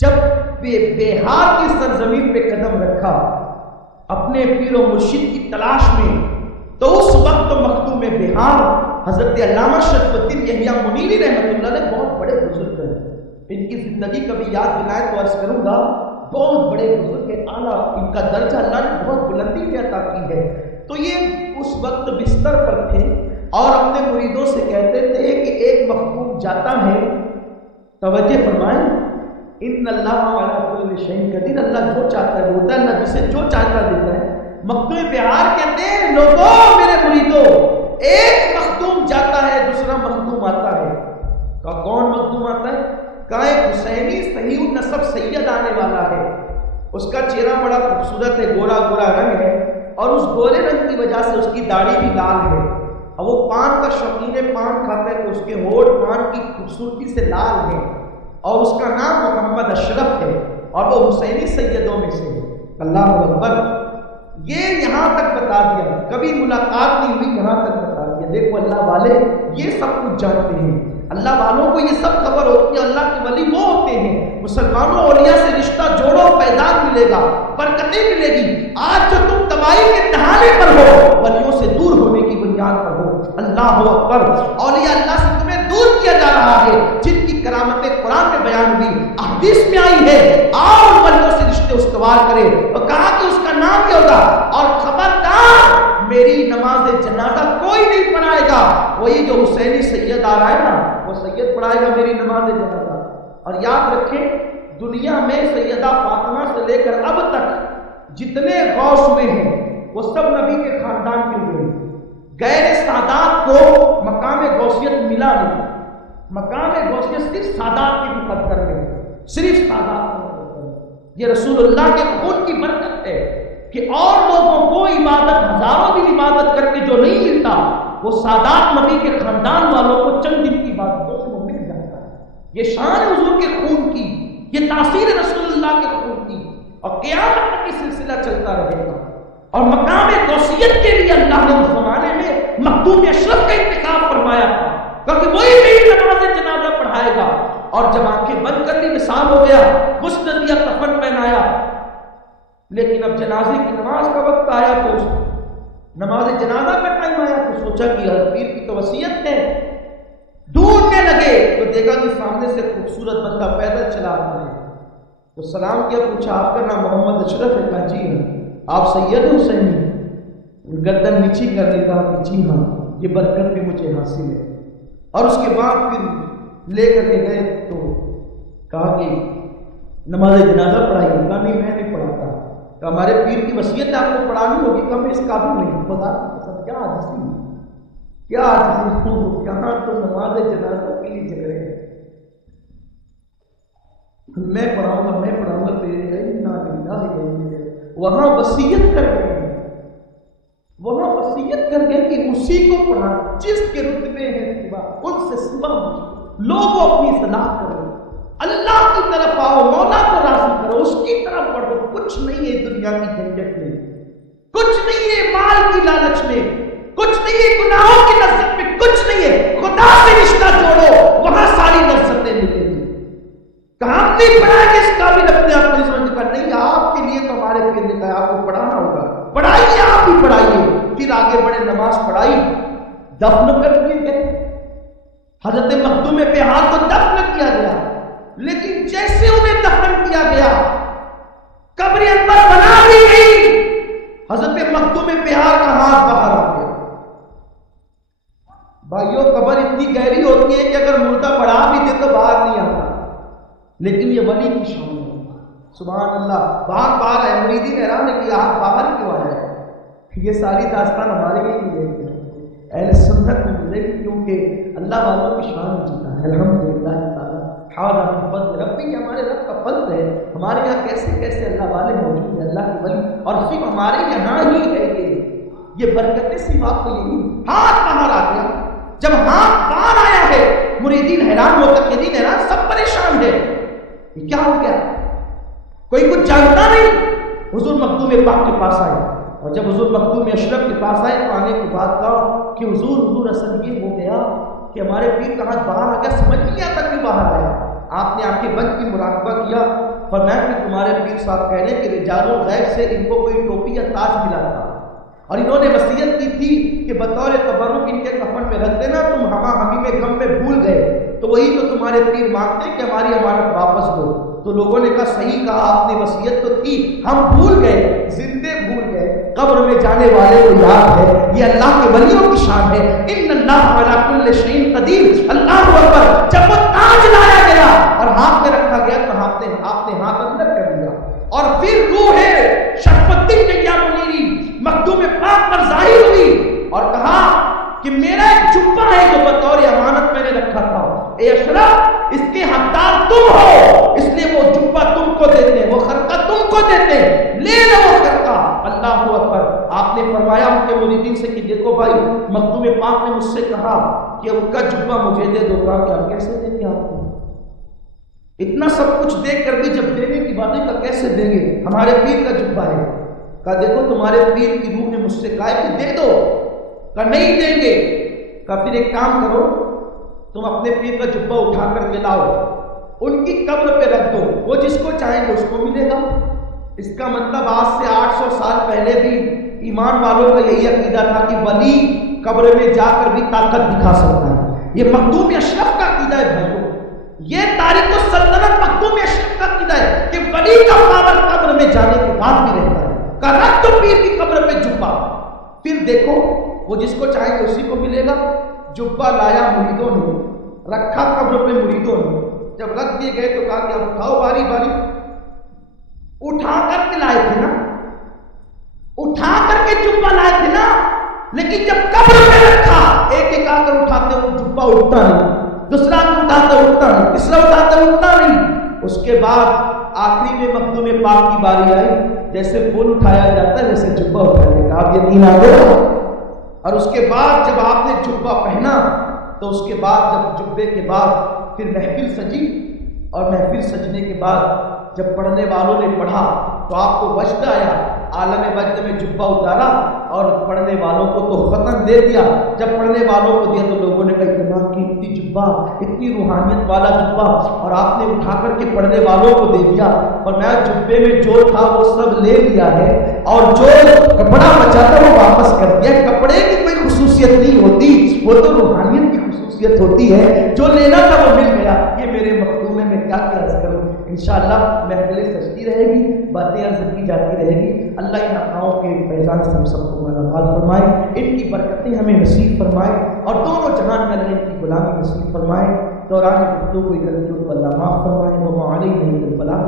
جب بہار کی سرزمین پہ قدم رکھا اپنے پیر و مرشد کی تلاش میں، تو اس وقت مخدوم بہار حضرت علامہ شرف الدین یحییٰ منیری رحمۃ اللہ علیہ بہت بڑے بزرگ ہیں. ان کی زندگی کبھی یاد دلائے تو عرض کروں گا، بہت بڑے بزرگ ہیں، اعلیٰ ان کا درجہ اللہ نے بہت بلندی سے عطا کی ہے. تو یہ اس وقت بستر پر تھے اور اپنے مریدوں سے کہتے تھے کہ ایک مخدوم جاتا ہے، توجہ فرمائیں، ان اللہ علی کل شیء قدیر، اللہ جو چاہتا ہے ہوتا ہے، اللہ جسے جو چاہتا دیتا ہے. مخدوم بہار کہتے ہیں لوگوں میرے مریدوں، ایک مخدوم جاتا ہے دوسرا مخدوم آتا ہے. کہا کون مخدوم آتا ہے؟ کہا ایک حسینی صحیح النسب سید آنے والا ہے، اس کا چہرہ بڑا خوبصورت ہے، گورا گورا رنگ ہے، اور اس گورے رنگ کی وجہ سے اس کی داڑھی بھی لال ہے، اور وہ پان کا شوقین ہے، پان کھاتا ہے تو اس کے ہونٹ پان کی خوبصورتی سے لال ہے، اور اس کا نام محمد اشرف ہے، اور وہ حسینی سیدوں میں سے ہے. اللہ اکبر. یہ یہاں تک بتا دیا، کبھی ملاقات نہیں ہوئی، یہاں تک بتا دیا. دیکھو اللہ والے یہ سب کچھ جانتے ہیں، اللہ والوں کو یہ سب خبر ہوتی ہے. اللہ کے ولی وہ ہوتے ہیں، مسلمانوں اولیاء سے رشتہ جوڑو، فیضان ملے گا، برکتیں ملے گی. آج جو تم تباہی کے دہانے پر ہو، ولیوں سے دور ہونے کی بنیاد پر ہو. اللہ اکبر. اولیاء اللہ سے تمہیں دور کیا جا رہا ہے، جن کی کرامتیں قرآن میں بیان ہوئی، احادیث میں آئی ہے. آؤ ان ولیوں سے رشتے استوار کرے. اور کہا کہ اس کا نام کیا ہوگا، اور خبردار میری نماز جنازہ کوئی نہیں پڑھائے گا. وہی جو حسینی سید آ رہا ہے نا، وہ سید پڑھائے گا میری نماز جنازہ. اور یاد رکھیں، دنیا میں سیدہ فاطمہ سے لے کر اب تک جتنے غوث ہوئے ہیں وہ سب نبی کے خاندان کے ہوئے ہیں. غیر سادات کو مقام غوثیت ملا نہیں. مقام غوثیت صرف سادات کے مقدر میں، صرف سادات کے مقدر میں. یہ رسول اللہ کے خون کی برکت ہے کہ اور لوگوں کو عبادت ہزاروں دن عبادت کر کے جو نہیں ملتا، وہ سادات نبی کے خاندان والوں کو چند دن کی عبادتوں سے وہ مل جاتا ہے. یہ شان حضور کے خون کی، یہ تاثیر رسول اللہ کے خون کی، اور قیامت تک یہ سلسلہ چلتا رہے گا. اور مقام غوثیت کے لیے اللہ نے اس زمانے میں مخدوم اشرف کا انتخاب فرمایا تھا، کیونکہ وہی میری نماز جنازہ پڑھائے گا. اور جب آنکھیں بند کر لی وصال ہو گیا، غسل دیا، کفن پہنایا. لیکن اب جنازے کی نماز کا وقت آیا تو نماز جنازہ کا ٹائم آیا تو سوچا کہ ہر پیر کی تو وصیت ہے. ڈھونڈنے لگے تو دیکھا کہ سامنے سے خوبصورت بندہ پیدل چلا رہا ہے. تو سلام کیا، پوچھا آپ کا نام محمد اشرف ہے؟ کہا جی ہاں. آپ سید حسینی؟ گردن نیچی کر لی، کہا کہ جی ہاں، یہ برکت بھی مجھے حاصل ہے. اور اس کے بعد پھر لے کر کے گئے تو کہا کہ نماز جنازہ پڑھائی. کہا نہیں میں نہیں پڑھاتا. کہ ہمارے پیر کی وصیت آپ کو پڑھانی ہوگی. کم اس قابل نہیں. خدا کی قسم کیا عاجزی، کیا عاجزی. یہاں تو نماز جنازہ کے لیے جھگڑے ہیں. میں پڑھاؤں گا، میں پڑھاؤں گا تیرے. وہاں وصیت کر گئے، وہاں وصیت کر گئے کہ اسی کو پڑھا جس کے رتبے ہیں سوا، ان سے سوا لوگوں اپنی اصلاح کرو، اللہ کی طرف آؤ، مولا کو راضی کرو، اس کی طرف بڑھو. کچھ نہیں ہے دنیا کی جھنجٹ میں، کچھ نہیں ہے مال کی لالچ میں، کچھ نہیں ہے گناہوں کی لذت میں، کچھ نہیں ہے. خدا سے رشتہ جوڑو، وہاں ساری لذتیں ملیں گی. کہاں نہیں پڑھا کہ اس قابل اپنے آپ کو سمجھ کر نہیں. آپ کے لیے تو ہمارے پیر نے کہا آپ کو پڑھانا ہوگا، پڑھائیے، آپ بھی پڑھائیے. پھر آگے بڑھے، نماز پڑھائی، دفن کر دیے گئے. حضرت مخدوم بہار کو دفن کیا گیا. لیکن جیسے انہیں دفن کیا گیا، قبر اندر بنا دی گئی، حضرت مخدوم بہار کا ہاتھ باہر آ گیا. بھائیوں قبر اتنی گہری ہوتی ہے کہ اگر مردہ بڑھا بھی دے تو باہر نہیں آتا. لیکن یہ ولی کی شان ہے. سبحان اللہ. بار بار ہے مریدین حیران ہے کہ آپ باہر کیوں آ رہے ہیں. یہ ساری داستان ہمارے لیے نہیں ہے، اہل سنت میں ملے گی، کیونکہ اللہ والوں کی شان جیتا ہے. الحمدللہ تعالیٰ فضل ربی، کہ ہمارے رب کا فضل ہے. ہمارے یہاں کیسے کیسے اللہ والے موجود ہیں، اللہ کے ولی، اور صرف ہمارے یہاں ہی ہے یہ برکتیں. صرف آپ کو یہی ہاتھ باہر آ گیا. جب ہاتھ باہر آیا ہے مریدین حیران ہو کر، مریدین حیران، سب پریشان ہے. یہ کیا ہو گیا؟ کوئی کچھ جانتا نہیں. حضور مخدوم پاک کے پاس آئے، اور جب حضور مخدوم اشرف کے پاس آئے تو آنے کے بعد کہا کہ حضور اصل یہ ہو گیا کہ ہمارے پیر کا ہاتھ باہر آ گیا، سمجھ نہیں آتا کہ باہر آیا. آپ نے آنکھیں بند کی، مراقبہ کیا، فرمایا کہ تمہارے پیر صاحب کہہ رہے ہیں کہ رجال الغیب سے ان کو کوئی ٹوپی یا تاج ملا تھا، اور انہوں نے وصیت کی تھی کہ بطور تبرک ان کے کفن میں رکھ دینا، تم ہمیں میں غم میں بھول گئے تو وہی تو تمہارے پیر مانگتے کہ ہماری امانت واپس دو۔ تو لوگوں نے کہا صحیح کہا آپ نے، وصیت تو تھی، ہم بھول گئے، زندے بھول گئے، قبر میں جانے والے کو یاد ہے۔ یہ اللہ کے ولیوں کی شان ہے، ان اللہ علی کل شیء قدیر، اللہ اکبر۔ جب وہ تاج لایا گیا اور ہاتھ میں رکھا گیا تو آپ نے ہاتھ اندر کر لیا، اور پھر روح شرف الدین یحییٰ منیری مخدوم پاک پر ظاہر ہوئی اور کہا کہ میرا ایک جبہ ہے جو بطور امانت میں نے رکھا تھا، اے اشرف اس کے حقدار تم ہو، اس لیے وہ جبہ تم کو دیتے ہیں، وہ خرقہ تم کو دیتے ہیں، لے لو وہ خرقہ۔ اللہ اکبر۔ آپ نے فرمایا ان کے مریدین سے کہ دیکھو بھائی، مخدوم پاک نے مجھ سے کہا کہ ان کا جبہ مجھے دے دو، کہا کہ کیسے دیں گے آپ کو؟ اتنا سب کچھ دیکھ کر بھی جب دینے کی باتیں کا کیسے دیں گے؟ ہمارے پیر کا جبہ ہے۔ کہا دیکھو تمہارے پیر کی روح نے مجھ سے کہا کہ دے دو، کہا نہیں دیں گے۔ کہا پھر ایک کام کرو، تم اپنے پیر کا جبہ اٹھا کر کے لاؤ، ان کی قبر پہ رکھ دو، وہ جس کو چاہیں گے اس کو ملے گا۔ اس کا مطلب آج سے 800 سال پہلے بھی ایمان والوں کا یہی عقیدہ تھا کہ ولی قبر میں جا کر بھی طاقت دکھا سکتا ہے۔ یہ مخدوم اشرف کا عقیدہ ہے بھائیوں، یہ تاریخ السلطنت مخدوم اشرف کا عقیدہ ہے کہ ولی کا پاور قبر میں جانے کے بعد بھی رہتا ہے۔ کہا رکھ دو پیر کی قبر پہ جبہ، پھر دیکھو وہ جس کو چاہیں گے اسی کو ملے گا۔ جبہ لایا مریدوں نے، رکھا قبر پہ مریدوں نے، جب رکھ دیے گئے تو کہا کہ اب اٹھاؤ باری باری، اٹھا کر کے لائے تھے نا، اٹھا کر کے جبہ لائے تھے نا، لیکن جب قبر پہ رکھا ایک ایک آ کر اٹھاتے وہ جبہ اٹھتا نہیں، دوسرا اٹھاتا اٹھتا نہیں، تیسرا اٹھاتا اٹھتا نہیں۔ اس کے بعد آخری میں مخدوم پاک کی باری آئی، جیسے پھول اٹھایا جاتا ہے ویسے جبہ اٹھانے کا، آپ یقین آ گیا۔ اور اس کے بعد جب آپ نے جبہ پہنا تو اس کے بعد جب جبے کے بعد پھر محفل سجی، اور محفل سجنے کے بعد جب پڑھنے والوں نے پڑھا تو آپ کو وجد آیا، عالم وجد میں جبہ اتارا اور پڑھنے والوں کو تو فتن دے دیا۔ جب پڑھنے والوں کو دیا تو لوگوں نے کہا اتنا قیمتی جبہ، اتنی روحانیت والا جبہ، اور آپ نے اٹھا کر کے پڑھنے والوں کو دے دیا، اور میں جبے میں جو تھا وہ سب لے لیا ہے، اور جو کپڑا بچا تھا وہ واپس کر دیا۔ کپڑے کی کوئی خصوصیت نہیں ہوتی، وہ تو روحانیت کی خصوصیت ہوتی ہے، جو لینا تھا وہ مل گیا۔ یہ میرے مخدوم ہے، میں کیا عرض کروں۔ انشاءاللہ محفلیں سجتی رہے گی، باتیں عرض کی جاتی رہے گی۔ اللہ ان عطاؤں کے فیضان سے ہم سب کو منال فرمائے، ان کی برکتیں ہمیں نصیب فرمائے، اور دونوں جہان میں اللہ ان کی غلامی نصیب فرمائے۔ دوران گفتگو کوئی غلطیوں کو اللہ معاف فرمائے۔ وما علینا الا البلاغ۔